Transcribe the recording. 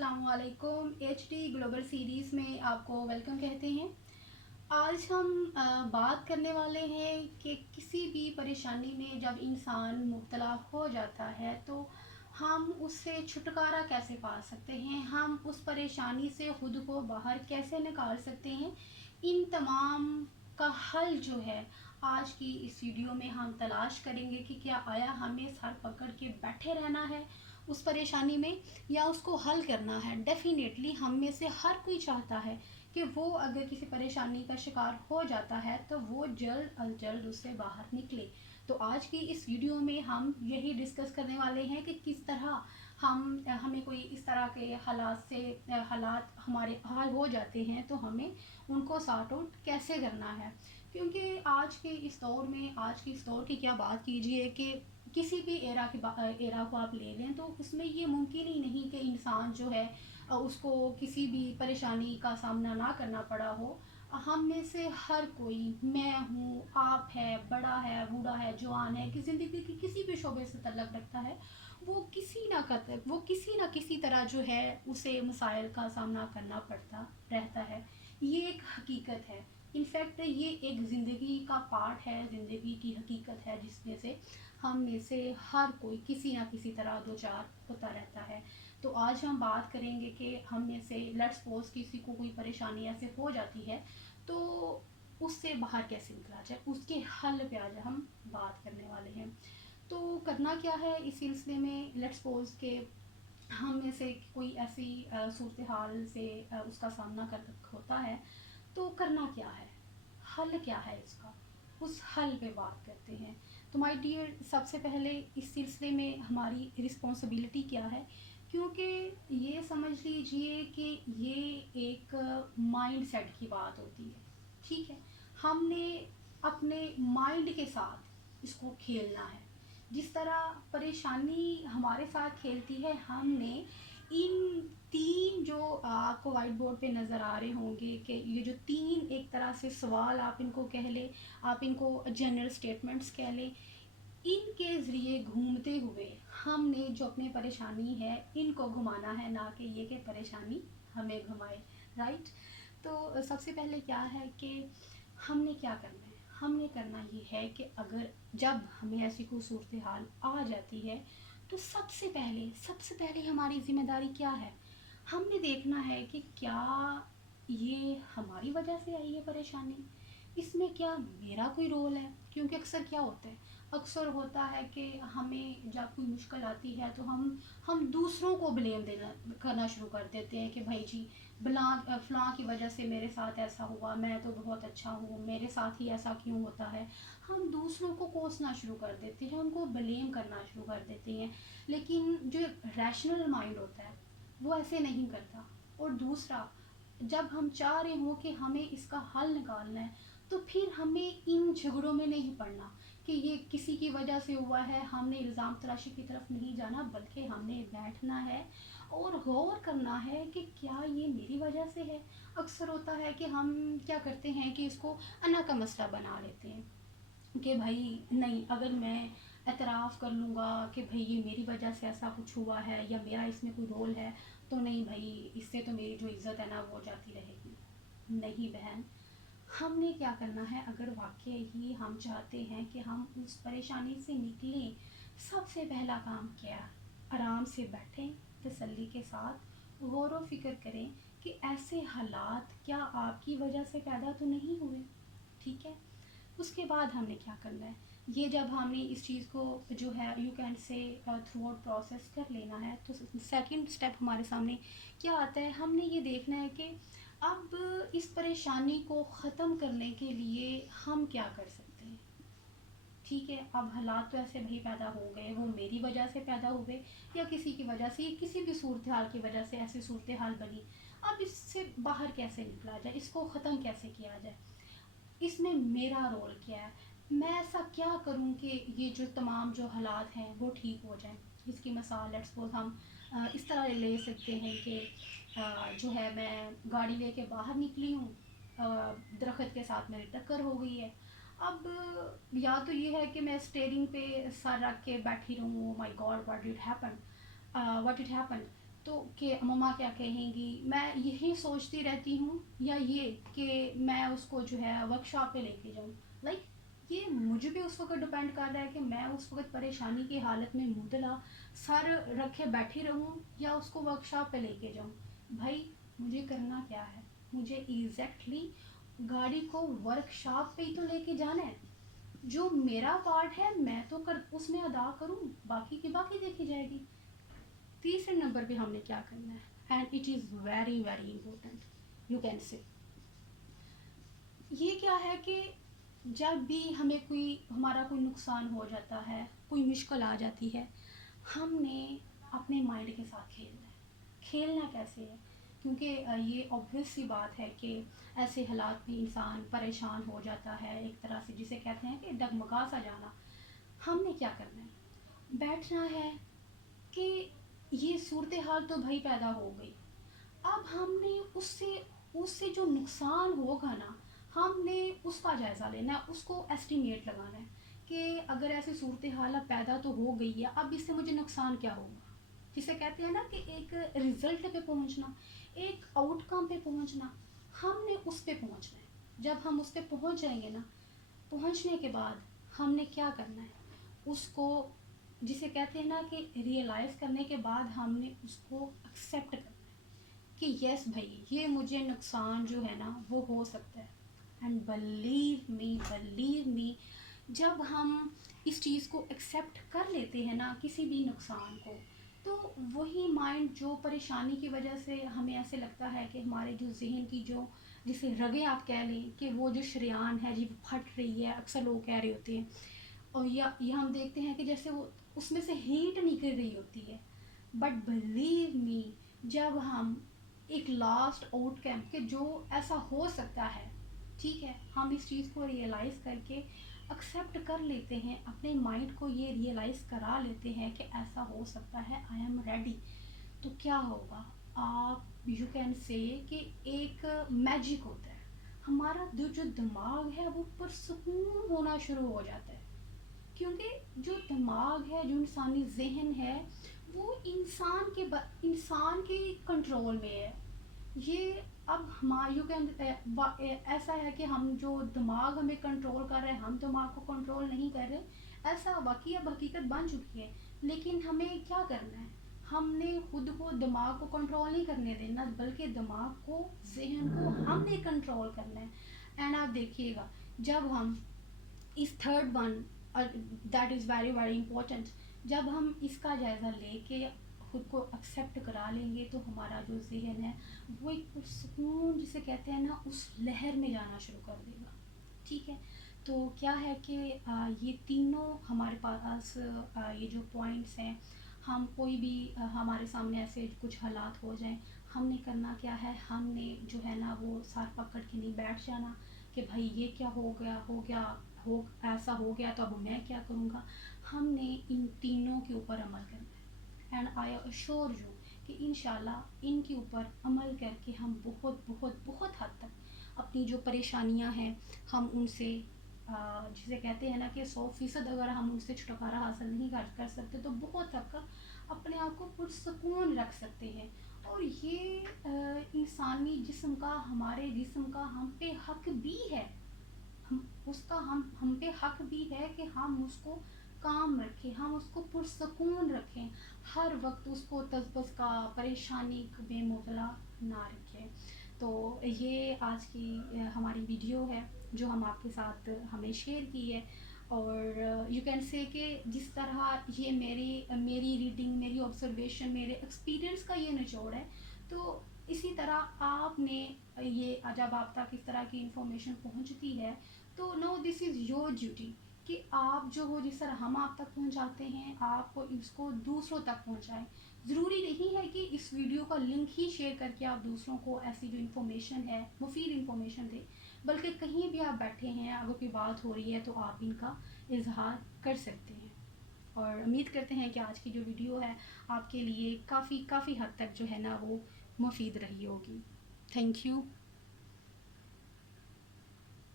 अस्सलाम वालेकुम। HD global series में आपको वेलकम कहते हैं। आज हम बात करने वाले हैं कि किसी भी परेशानी में जब इंसान मुब्तला हो जाता है तो हम उससे छुटकारा कैसे पा सकते हैं, हम उस परेशानी से ख़ुद को बाहर कैसे निकाल सकते हैं। इन तमाम का हल जो है आज की इस वीडियो में हम तलाश करेंगे कि क्या आया हमें सर पकड़ के बैठे रहना है उस परेशानी में या उसको हल करना है। डेफ़िनेटली हम में से हर कोई चाहता है कि वो अगर किसी परेशानी का शिकार हो जाता है तो वो जल्द अज जल्द उससे बाहर निकले। तो आज की इस वीडियो में हम यही डिस्कस करने वाले हैं कि किस तरह हमें कोई इस तरह के हालात हमारे हाल हो जाते हैं तो हमें उनको सॉर्ट आउट कैसे करना है। क्योंकि आज के इस दौर में, आज के इस दौर की क्या बात कीजिए कि किसी भी एरा को आप ले लें तो उसमें ये मुमकिन ही नहीं कि इंसान जो है उसको किसी भी परेशानी का सामना ना करना पड़ा हो। हम में से हर कोई, मैं हूँ, आप है, बड़ा है, बूढ़ा है, जवान है, कि ज़िंदगी की किसी भी शोबे से तल्लक़ रखता है, वो किसी ना किसी तरह जो है उसे मसाइल का सामना करना पड़ता रहता है। ये एक हकीकत है। इनफैक्ट ये एक ज़िंदगी का पार्ट है, ज़िंदगी की हकीकत है जिसमें से हम में से हर कोई किसी ना किसी तरह दो चार होता रहता है। तो आज हम बात करेंगे कि हम में से लेट्स सपोज किसी को कोई परेशानी ऐसे हो जाती है तो उससे बाहर कैसे निकला जाए, उसके हल पे आज हम बात करने वाले हैं। तो करना क्या है इस सिलसिले में, लेट्स सपोज के हम में से कोई ऐसी सूरत हाल से उसका सामना कर होता है तो करना क्या है, हल क्या है इसका, उस हल पे बात करते हैं। तो माय डियर, सबसे पहले इस सिलसिले में हमारी रिस्पॉन्सिबिलिटी क्या है, क्योंकि ये समझ लीजिए कि ये एक माइंड सेट की बात होती है। ठीक है, हमने अपने माइंड के साथ इसको खेलना है। जिस तरह परेशानी हमारे साथ खेलती है, हमने इन तीन जो आपको वाइट बोर्ड पे नज़र आ रहे होंगे कि ये जो तीन एक तरह से सवाल आप इनको कह लें, आप इनको जनरल स्टेटमेंट्स कह लें, इनके ज़रिए घूमते हुए हमने जो अपनी परेशानी है इनको घुमाना है, ना कि ये कि परेशानी हमें घुमाए। राइट। तो सबसे पहले क्या है कि हमने क्या करना है, हमने करना ये है कि अगर जब हमें ऐसी कोई सूरत हाल आ जाती है तो सबसे पहले हमारी ज़िम्मेदारी क्या है, हमने देखना है कि क्या ये हमारी वजह से आई है परेशानी, इसमें क्या मेरा कोई रोल है। क्योंकि अक्सर होता है कि हमें जब कोई मुश्किल आती है तो हम दूसरों को ब्लेम देना करना शुरू कर देते हैं कि भाई जी फ़लाँ की वजह से मेरे साथ ऐसा हुआ, मैं तो बहुत अच्छा हूँ, मेरे साथ ही ऐसा क्यों होता है। हम दूसरों को कोसना शुरू कर देते हैं, उनको ब्लेम करना शुरू कर देते हैं। लेकिन जो रैशनल माइंड होता है वो ऐसे नहीं करता। और दूसरा, जब हम चाह रहे हो कि हमें इसका हल निकालना है तो फिर हमें इन झगड़ों में नहीं पड़ना कि ये किसी की वजह से हुआ है, हमने इल्ज़ाम तराशी की तरफ नहीं जाना, बल्कि हमने बैठना है और गौर करना है कि क्या ये मेरी वजह से है। अक्सर होता है कि हम क्या करते हैं कि इसको अना का मसला बना लेते हैं कि भाई नहीं, अगर मैं एतराफ़ कर लूँगा कि भाई ये मेरी वजह से ऐसा कुछ हुआ है या मेरा इसमें कोई रोल है तो नहीं भाई, इससे तो मेरी जो इज़्ज़त है ना वो जाती रहेगी। नहीं बहन, हमने क्या करना है, अगर वाकई ही हम चाहते हैं कि हम उस परेशानी से निकलें, सबसे पहला काम क्या है, आराम से बैठें, तसल्ली के साथ गौर व फिक्र करें कि ऐसे हालात क्या आपकी वजह से पैदा तो नहीं हुए। ठीक है, उसके बाद हमने क्या करना है, ये जब हमने इस चीज़ को जो है you can say through out process कर लेना है तो सेकंड स्टेप हमारे सामने क्या आता है, हमने ये देखना है कि अब इस परेशानी को ख़त्म करने के लिए हम क्या कर सकते हैं। ठीक है, अब हालात तो ऐसे भाई पैदा हो गए, वो मेरी वजह से पैदा हुए या किसी की वजह से, किसी भी सूरत हाल की वजह से ऐसी सूरत हाल बनी। अब इससे बाहर कैसे निकला जाए, इसको ख़त्म कैसे किया जाए, इसमें मेरा रोल क्या है, मैं ऐसा क्या करूं कि ये जो तमाम जो हालात हैं वो ठीक हो जाएं। इसकी मिसाल लेट्स सपोज हम इस तरह ले सकते हैं कि जो है मैं गाड़ी लेके बाहर निकली हूँ, दरख्त के साथ मेरी टक्कर हो गई है। अब या तो ये है कि मैं स्टेयरिंग पे सर रख के बैठी रहूँ, my God what did happen, तो कि मम्मा क्या कहेंगी, मैं यही सोचती रहती हूँ, या ये कि मैं उसको जो है वर्कशॉप पे लेके जाऊँ। लाइक ये मुझे भी उस वक्त डिपेंड कर रहा है कि मैं उस वक्त परेशानी की हालत में मुबतला सर रखे बैठी रहूँ या उसको वर्कशॉप पे लेके जाऊँ। भाई मुझे करना क्या है, मुझे एग्जैक्टली गाड़ी को वर्कशॉप पे ही तो लेके जाना है। जो मेरा पार्ट है मैं तो कर उसमें अदा करूँ, बाकी की बाकी देखी जाएगी। तीसरे नंबर पे हमने क्या करना है, and it is very very important, you can say, ये क्या है कि जब भी हमें हमारा कोई नुकसान हो जाता है, कोई मुश्किल आ जाती है, हमने अपने माइंड के साथ खेलना है। खेलना कैसे है, क्योंकि ये ऑब्वियस सी बात है कि ऐसे हालात में इंसान परेशान हो जाता है, एक तरह से जिसे कहते हैं कि डगमगा सा जाना। हमने क्या करना है, बैठना है कि ये सूरत हाल तो भाई पैदा हो गई, अब हमने उससे उससे जो नुकसान होगा ना, हमने उसका जायज़ा लेना है, उसको एस्टिमेट लगाना है कि अगर ऐसी सूरत हाल अब पैदा तो हो गई है, अब इससे मुझे नुकसान क्या होगा। जिसे कहते हैं ना कि एक रिज़ल्ट पे पहुंचना, एक आउटकम पे पहुंचना, हमने उस पे पहुंचना है। जब हम उस पे पहुंच जाएंगे ना, पहुंचने के बाद हमने क्या करना है, उसको जिसे कहते हैं ना कि रियलाइज़ करने के बाद हमने उसको एक्सेप्ट करना कि यस भाई ये मुझे नुकसान जो है ना वो हो सकता है। एंड बिलीव मी, जब हम इस चीज़ को एक्सेप्ट कर लेते हैं ना किसी भी नुकसान को, तो वही माइंड जो परेशानी की वजह से हमें ऐसे लगता है कि हमारे जो जहन की जो जिसे रगें आप कह लें कि वो जो शरेआन है जी वो फट रही है, अक्सर लोग कह रहे होते हैं, और या हम देखते हैं कि जैसे वो उसमें से हीट निकल रही होती है। बट बिलीव मी, जब हम एक लास्ट आउटकम के जो ऐसा हो सकता है, ठीक है, हम इस चीज़ को रियलाइज़ करके एक्सेप्ट कर लेते हैं, अपने माइंड को ये रियलाइज़ करा लेते हैं कि ऐसा हो सकता है, आई एम रेडी, तो क्या होगा, आप यू कैन से कि एक मैजिक होता है, हमारा जो दिमाग है वो पुरसकून होना शुरू हो जाता है। क्योंकि जो दिमाग है, जो इंसानी जहन है, वो इंसान के कंट्रोल में है। ये अब हमारे यू कैन ऐसा है कि हम जो दिमाग हमें कंट्रोल कर रहे हैं, हम दिमाग को कंट्रोल नहीं कर रहे, ऐसा वाकई अब हकीकत बन चुकी है। लेकिन हमें क्या करना है, हमने खुद को दिमाग को कंट्रोल नहीं करने देना, बल्कि दिमाग को, जहन को हमने कंट्रोल करना है। एंड आप देखिएगा, जब हम इस third one, that is very very important, जब हम इसका जायज़ा लेके खुद को एक्सेप्ट करा लेंगे, तो हमारा जो जहन है वो एक सुकून जिसे कहते हैं ना उस लहर में जाना शुरू कर देगा। ठीक है, तो क्या है कि ये तीनों हमारे पास ये जो पॉइंट्स हैं, हम कोई भी हमारे सामने ऐसे कुछ हालात हो जाएं, हमने करना क्या है, हमने जो है ना वो सर पकड़ के नहीं बैठ जाना कि भाई ये क्या हो गया हो ऐसा हो गया तो अब मैं क्या करूँगा। हमने इन तीनों के ऊपर अमल करना है, एंड आई अश्योर यू कि इंशाल्लाह इनके ऊपर अमल करके हम बहुत बहुत बहुत हद तक अपनी जो परेशानियां हैं हम उनसे जिसे कहते हैं ना कि 100% अगर हम उनसे छुटकारा हासिल नहीं कर सकते, तो बहुत हद तक अपने आप को पुरसकून रख सकते हैं। और ये इंसानी जिस्म का, हमारे जिस्म का हम पे हक भी है, हम पे हक भी है कि हम उसको काम रखें, हम उसको पुरसकून रखें, हर वक्त उसको तजबस का परेशानी में मुबतला ना रखें। तो ये आज की हमारी वीडियो है जो हम आपके साथ हमें शेयर की है। और यू कैन से कि जिस तरह ये मेरी रीडिंग, मेरी ऑब्जर्वेशन, मेरे एक्सपीरियंस का ये निचोड़ है, तो इसी तरह आपने ये जब आप तक इस तरह की इंफॉर्मेशन पहुंचती है, तो know this is your duty कि आप जो हो, जिस तरह हम आप तक पहुंचाते हैं, आपको इसको दूसरों तक पहुंचाएं। ज़रूरी नहीं है कि इस वीडियो का लिंक ही शेयर करके आप दूसरों को ऐसी जो इन्फॉर्मेशन है मुफीद इन्फॉर्मेशन दें, बल्कि कहीं भी आप बैठे हैं, अगर कोई बात हो रही है तो आप इनका इजहार कर सकते हैं। और उम्मीद करते हैं कि आज की जो वीडियो है आपके लिए काफ़ी हद तक जो है ना वो मुफीद रही होगी। Thank you.